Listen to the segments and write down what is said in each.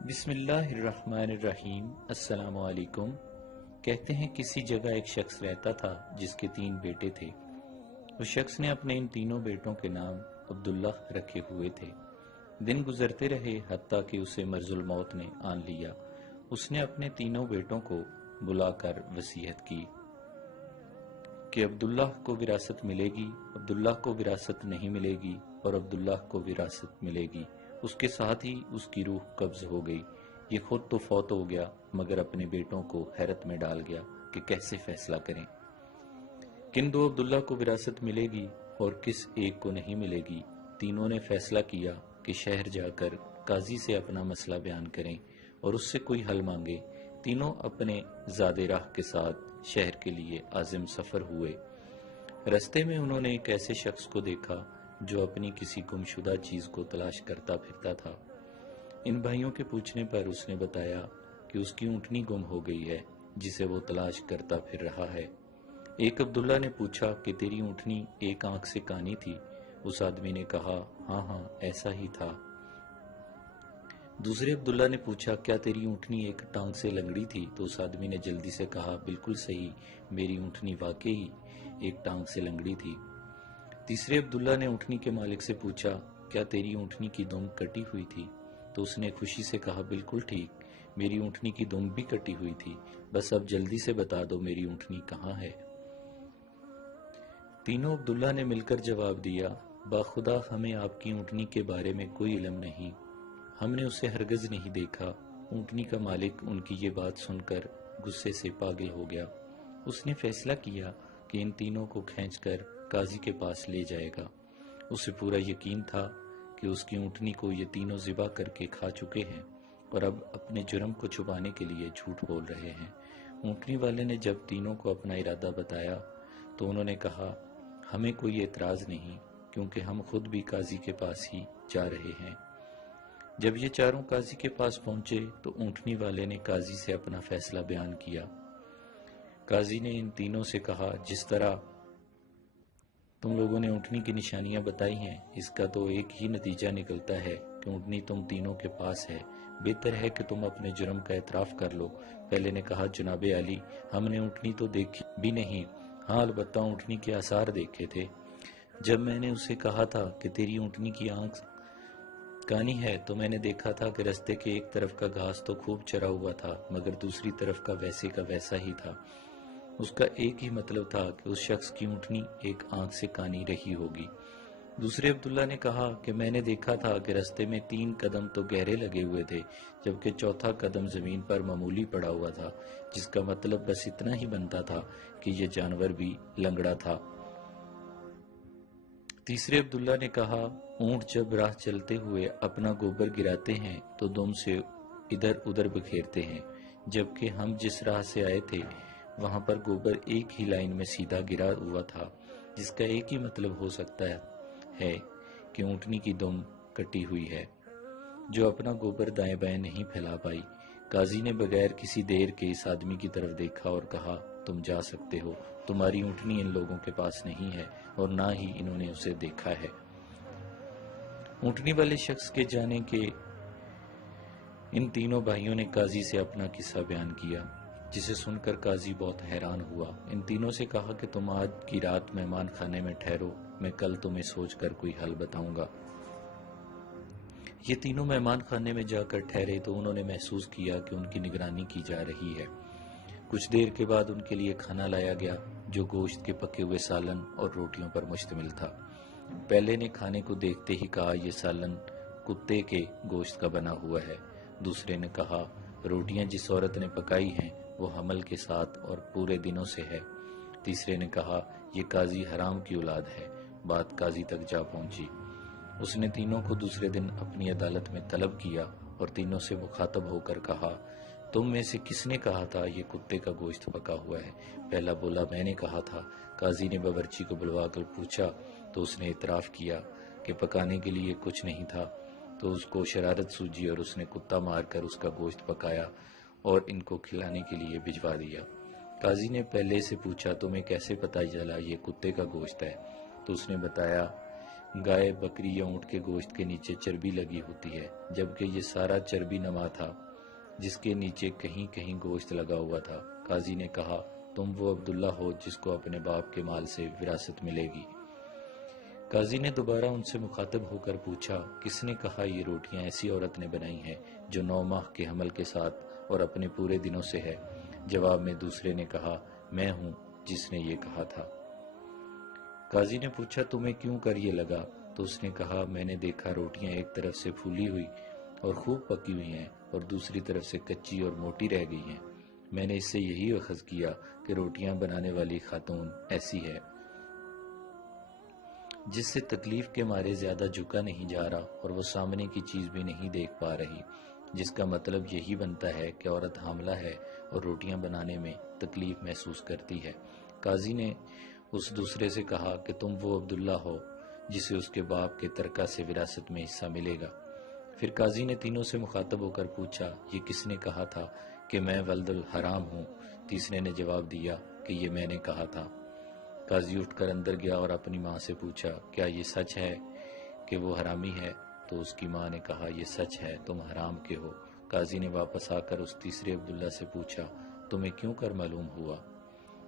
بسم اللہ الرحمن الرحیم۔ السلام علیکم۔ کہتے ہیں کسی جگہ ایک شخص رہتا تھا جس کے 3 بیٹے تھے۔ اس شخص نے اپنے ان تینوں بیٹوں کے نام عبداللہ رکھے ہوئے تھے۔ دن گزرتے رہے حتیٰ کہ اسے مرض الموت نے آن لیا۔ اس نے اپنے تینوں بیٹوں کو بلا کر وصیت کی کہ عبداللہ کو وراثت ملے گی، عبداللہ کو وراثت نہیں ملے گی اور عبداللہ کو وراثت ملے گی۔ اس کے ساتھ ہی اس کی روح قبض ہو گئی۔ یہ خود تو فوت ہو گیا مگر اپنے بیٹوں کو حیرت میں ڈال گیا کہ کیسے فیصلہ کریں، کن 2 عبداللہ کو وراثت ملے گی اور کس ایک کو نہیں ملے گی۔ تینوں نے فیصلہ کیا کہ شہر جا کر قاضی سے اپنا مسئلہ بیان کریں اور اس سے کوئی حل مانگے۔ تینوں اپنے زاد راہ کے ساتھ شہر کے لیے عازم سفر ہوئے۔ رستے میں انہوں نے ایک ایسے شخص کو دیکھا جو اپنی کسی گمشدہ چیز کو تلاش کرتا پھرتا تھا۔ ان بھائیوں کے پوچھنے پر اس نے بتایا کہ اس کی اونٹنی گم ہو گئی ہے جسے وہ تلاش کرتا پھر رہا ہے۔ ایک عبداللہ نے پوچھا کہ تیری اونٹنی ایک آنکھ سے کانی تھی؟ اس آدمی نے کہا ہاں ہاں ایسا ہی تھا۔ دوسرے عبداللہ نے پوچھا کیا تیری اونٹنی ایک ٹانگ سے لنگڑی تھی؟ تو اس آدمی نے جلدی سے کہا بالکل صحیح، میری اونٹنی واقعی ایک ٹانگ سے لنگڑی تھی۔ تیسرے عبداللہ نے اونٹنی کے مالک سے پوچھا کیا تیری اونٹنی کی دم کٹی ہوئی تھی؟ تو اس نے خوشی سے کہا بالکل ٹھیک، میری اونٹنی کی دم بھی کٹی ہوئی تھی، بس اب جلدی سے بتا دو میری اونٹنی کہاں ہے۔ تینوں عبداللہ نے مل کر جواب دیا باخدا ہمیں آپ کی اونٹنی کے بارے میں کوئی علم نہیں، ہم نے اسے ہرگز نہیں دیکھا۔ اونٹنی کا مالک ان کی یہ بات سن کر غصے سے پاگل ہو گیا۔ اس نے فیصلہ کیا کہ ان تینوں کو کھینچ کر قاضی کے پاس لے جائے گا۔ اسے پورا یقین تھا کہ اس کی اونٹنی کو یہ تینوں ذبح کر کے کھا چکے ہیں اور اب اپنے جرم کو چھپانے کے لیے جھوٹ بول رہے ہیں۔ اونٹنی والے نے جب تینوں کو اپنا ارادہ بتایا تو انہوں نے کہا ہمیں کوئی اعتراض نہیں کیونکہ ہم خود بھی قاضی کے پاس ہی جا رہے ہیں۔ جب یہ چاروں قاضی کے پاس پہنچے تو اونٹنی والے نے قاضی سے اپنا فیصلہ بیان کیا۔ قاضی نے ان تینوں سے کہا جس طرح تم لوگوں نے اونٹنی کی نشانیاں بتائی ہیں اس کا تو ایک ہی نتیجہ نکلتا ہے کہ اونٹنی تم تینوں کے پاس ہے، بہتر ہے کہ تم اپنے جرم کا اعتراف کر لو۔ پہلے نے کہا جناب عالی ہم نے اونٹنی تو دیکھی بھی نہیں، ہاں البتہ اونٹنی کے آثار دیکھے تھے۔ جب میں نے اسے کہا تھا کہ تیری اونٹنی کی آنکھ کانی ہے تو میں نے دیکھا تھا کہ رستے کے ایک طرف کا گھاس تو خوب چرا ہوا تھا مگر دوسری طرف کا ویسا ہی تھا۔ اس کا ایک ہی مطلب تھا کہ اس شخص کی اونٹنی ایک آنکھ سے کانی رہی ہوگی۔ دوسرے عبداللہ نے کہا کہ میں نے دیکھا تھا کہ رستے میں 3 قدم تو گہرے لگے ہوئے تھے جبکہ چوتھا قدم زمین پر معمولی پڑا ہوا تھا، جس کا مطلب بس اتنا ہی بنتا تھا کہ یہ جانور بھی لنگڑا تھا۔ تیسرے عبداللہ نے کہا اونٹ جب راہ چلتے ہوئے اپنا گوبر گراتے ہیں تو دم سے ادھر ادھر بکھیرتے ہیں، جبکہ ہم جس راہ سے آئے تھے وہاں پر گوبر ایک ہی لائن میں سیدھا گرا ہوا تھا، جس کا ایک ہی مطلب ہو سکتا ہے کہ اونٹنی کی دم کٹی ہوئی ہے جو اپنا گوبر دائیں بائیں نہیں پھیلا پائی۔ قاضی نے بغیر کسی دیر کے اس آدمی کی طرف دیکھا اور کہا تم جا سکتے ہو، تمہاری اونٹنی ان لوگوں کے پاس نہیں ہے اور نہ ہی انہوں نے اسے دیکھا ہے۔ اونٹنی والے شخص کے جانے کے ان تینوں بھائیوں نے قاضی سے اپنا قصہ بیان کیا، جسے سن کر قاضی بہت حیران ہوا۔ ان تینوں سے کہا کہ تم آج کی رات مہمان خانے میں ٹھہرو، میں کل تمہیں سوچ کر کوئی حل بتاؤں گا۔ یہ تینوں مہمان خانے میں جا کر ٹھہرے تو انہوں نے محسوس کیا کہ ان کی نگرانی کی جا رہی ہے۔ کچھ دیر کے بعد ان کے لیے کھانا لایا گیا جو گوشت کے پکے ہوئے سالن اور روٹیوں پر مشتمل تھا۔ پہلے نے کھانے کو دیکھتے ہی کہا یہ سالن کتے کے گوشت کا بنا ہوا ہے۔ دوسرے نے کہا روٹیاں جس عورت نے پکائی ہیں وہ حمل کے ساتھ اور پورے دنوں سے ہے۔ تیسرے نے کہا یہ قاضی حرام کی اولاد ہے۔ بات قاضی تک جا پہنچی۔ اس نے تینوں کو دوسرے دن اپنی عدالت میں طلب کیا اور تینوں سے مخاطب ہو کر کہا تم میں سے کس نے کہا تھا یہ کتے کا گوشت پکا ہوا ہے؟ پہلا بولا میں نے کہا تھا۔ قاضی نے باورچی کو بلوا کر پوچھا تو اس نے اعتراف کیا کہ پکانے کے لیے کچھ نہیں تھا، تو اس کو شرارت سوجی اور اس نے کتا مار کر اس کا گوشت پکایا اور ان کو کھلانے کے لیے بھجوا دیا۔ قاضی نے پہلے سے پوچھا تمہیں کیسے پتہ چلا یہ کتے کا گوشت ہے؟ تو اس نے بتایا گائے، بکری یا اونٹ کے گوشت کے نیچے چربی لگی ہوتی ہے، جبکہ یہ سارا چربی نما تھا جس کے نیچے کہیں کہیں گوشت لگا ہوا تھا۔ قاضی نے کہا، تم وہ عبداللہ ہو جس کو اپنے باپ کے مال سے وراثت ملے گی۔ قاضی نے دوبارہ ان سے مخاطب ہو کر پوچھا، کس نے کہا یہ روٹیاں ایسی عورت نے بنائی ہیں جو 9 ماہ کے حمل کے ساتھ اور اپنے پورے دنوں سے ہے؟ جواب میں دوسرے نے کہا، میں ہوں جس نے یہ کہا تھا۔ قاضی نے پوچھا، تمہیں کیوں کر یہ لگا؟ تو اس نے کہا، میں نے دیکھا روٹیاں ایک طرف سے پھولی ہوئی اور خوب پکی ہوئی ہیں اور دوسری طرف سے کچی اور موٹی رہ گئی ہیں۔ میں نے اس سے یہی اخذ کیا کہ روٹیاں بنانے والی خاتون ایسی ہے جس سے تکلیف کے مارے زیادہ جھکا نہیں جا رہا اور وہ سامنے کی چیز بھی نہیں دیکھ پا رہی، جس کا مطلب یہی بنتا ہے کہ عورت حاملہ ہے اور روٹیاں بنانے میں تکلیف محسوس کرتی ہے۔ قاضی نے اس دوسرے سے کہا کہ تم وہ عبداللہ ہو جسے اس کے باپ کے ترکہ سے وراثت میں حصہ ملے گا۔ پھر قاضی نے تینوں سے مخاطب ہو کر پوچھا، یہ کس نے کہا تھا کہ میں ولد الحرام ہوں؟ تیسرے نے جواب دیا کہ یہ میں نے کہا تھا۔ قاضی اٹھ کر اندر گیا اور اپنی ماں سے پوچھا، کیا یہ سچ ہے کہ وہ حرامی ہے؟ تو اس کی ماں نے کہا، یہ سچ ہے، تم حرام کے ہو۔ قاضی نے واپس آ کر اس تیسرے عبداللہ سے پوچھا، تمہیں کیوں کر معلوم ہوا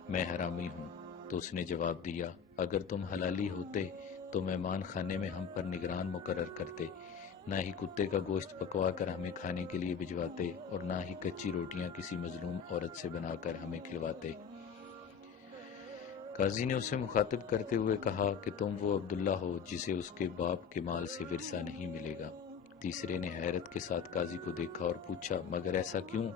میں حرامی ہوں؟ تو اس نے جواب دیا، اگر تم حلالی ہوتے تو مہمان خانے میں ہم پر نگران مقرر کرتے، نہ ہی کتے کا گوشت پکوا کر ہمیں کھانے کے لیے بھجواتے اور نہ ہی کچی روٹیاں کسی مظلوم عورت سے بنا کر ہمیں کھلواتے۔ قاضی نے اسے مخاطب کرتے ہوئے کہا کہ تم وہ عبداللہ ہو جسے اس کے باپ کے مال سے ورثہ نہیں ملے گا۔ تیسرے نے حیرت کے ساتھ قاضی کو دیکھا اور پوچھا، مگر ایسا کیوں؟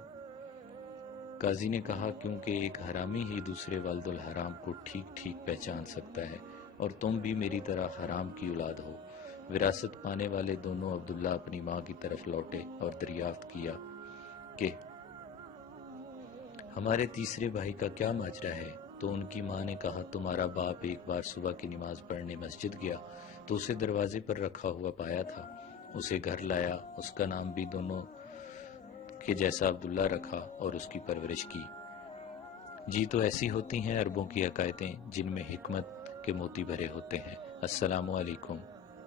قاضی نے کہا، کیونکہ ایک حرامی ہی دوسرے والد الحرام کو ٹھیک ٹھیک پہچان سکتا ہے، اور تم بھی میری طرح حرام کی اولاد ہو۔ وراثت پانے والے دونوں عبداللہ اپنی ماں کی طرف لوٹے اور دریافت کیا کہ ہمارے تیسرے بھائی کا کیا ماجرا ہے؟ تو ان کی ماں نے کہا، تمہارا باپ ایک بار صبح کی نماز پڑھنے مسجد گیا تو اسے دروازے پر رکھا ہوا پایا تھا، اسے گھر لایا، اس کا نام بھی دونوں کے جیسا عبداللہ رکھا اور اس کی پرورش کی۔ جی تو ایسی ہوتی ہیں عربوں کی حکایتیں جن میں حکمت کے موتی بھرے ہوتے ہیں۔ السلام علیکم۔